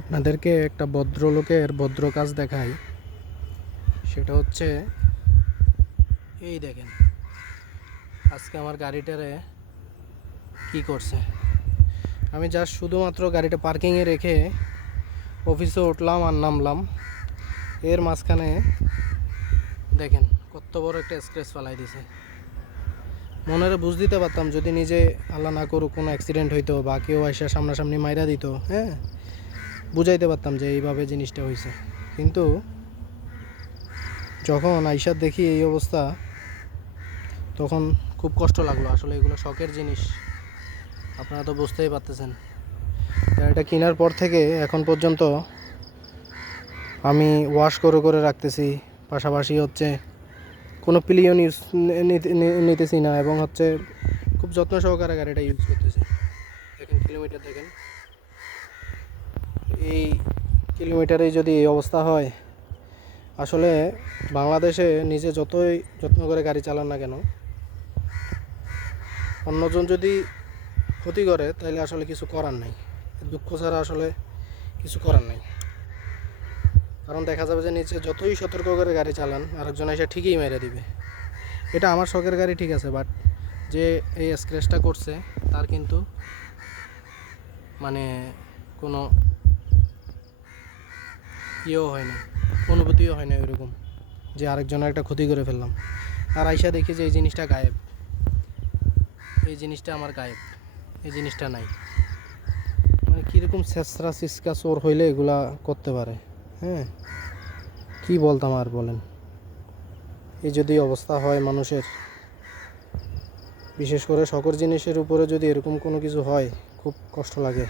আপনাদেরকে একটা ভদ্রলোকের ভদ্র কাজ দেখাই। সেটা হচ্ছে এই দেখেন, আজকে আমার গাড়িটারে কি করছে। আমি জাস্ট শুধুমাত্র গাড়িটা পার্কিংয়ে রেখে অফিসে উঠলাম আর নামলাম, এর মাঝখানে দেখেন কত বড় একটা স্ক্র্যাচ ফেলাই দিছে। মনের বুঝ দিতে পারতাম যদি নিজে আল্লাহ না করুক কোনো অ্যাক্সিডেন্ট হইতো বা কেউ এসে সামনাসামনি মাইরা দিত, হ্যাঁ বুঝাইতে পারতাম যে এইভাবে জিনিসটা হয়েছে। কিন্তু যখন আইসার দেখি এই অবস্থা, তখন খুব কষ্ট লাগলো। আসলে এগুলো শখের জিনিস, আপনারা তো বুঝতেই পারতেছেন। এটা কেনার পর থেকে এখন পর্যন্ত আমি ওয়াশ করে করে রাখতেছি, পাশাপাশি হচ্ছে কোনো পিলিয়ন নিতেছি না, এবং হচ্ছে খুব যত্ন সহকারে গাড়িটা ইউজ করতেছি। দেখেন কিলোমিটার দেখেন, এই কিলোমিটারেই যদি এই অবস্থা হয়, আসলে বাংলাদেশে নিজে যতই যত্ন করে গাড়ি চালান না কেন, অন্যজন যদি ক্ষতি করে তাহলে আসলে কিছু করার নাই, দুঃখ ছাড়া আসলে কিছু করার নাই। কারণ দেখা যাবে যে নিজে যতই সতর্ক করে গাড়ি চালান, আরেকজন এসে ঠিকই মেরে দিবে। এটা আমার শখের গাড়ি ঠিক আছে, বাট যে এই স্ক্র্যাচটা করছে তার কিন্তু মানে কোনো ইয়েও হয় না, অনুভূতিও হয় না ওইরকম যে আরেকজনের একটা ক্ষতি করে ফেললাম। আর আইসা দেখি যে এই জিনিসটা গায়েব, এই জিনিসটা আমার গায়েব, এই জিনিসটা নাই। মানে কীরকম ছেঁচড়া সিসকা চোর হইলে এগুলা করতে পারে, হ্যাঁ কি বলতাম আর বলেন। এই যদি অবস্থা হয় মানুষের, বিশেষ করে শখের জিনিসের উপরে যদি এরকম কোনো কিছু হয়, খুব কষ্ট লাগে।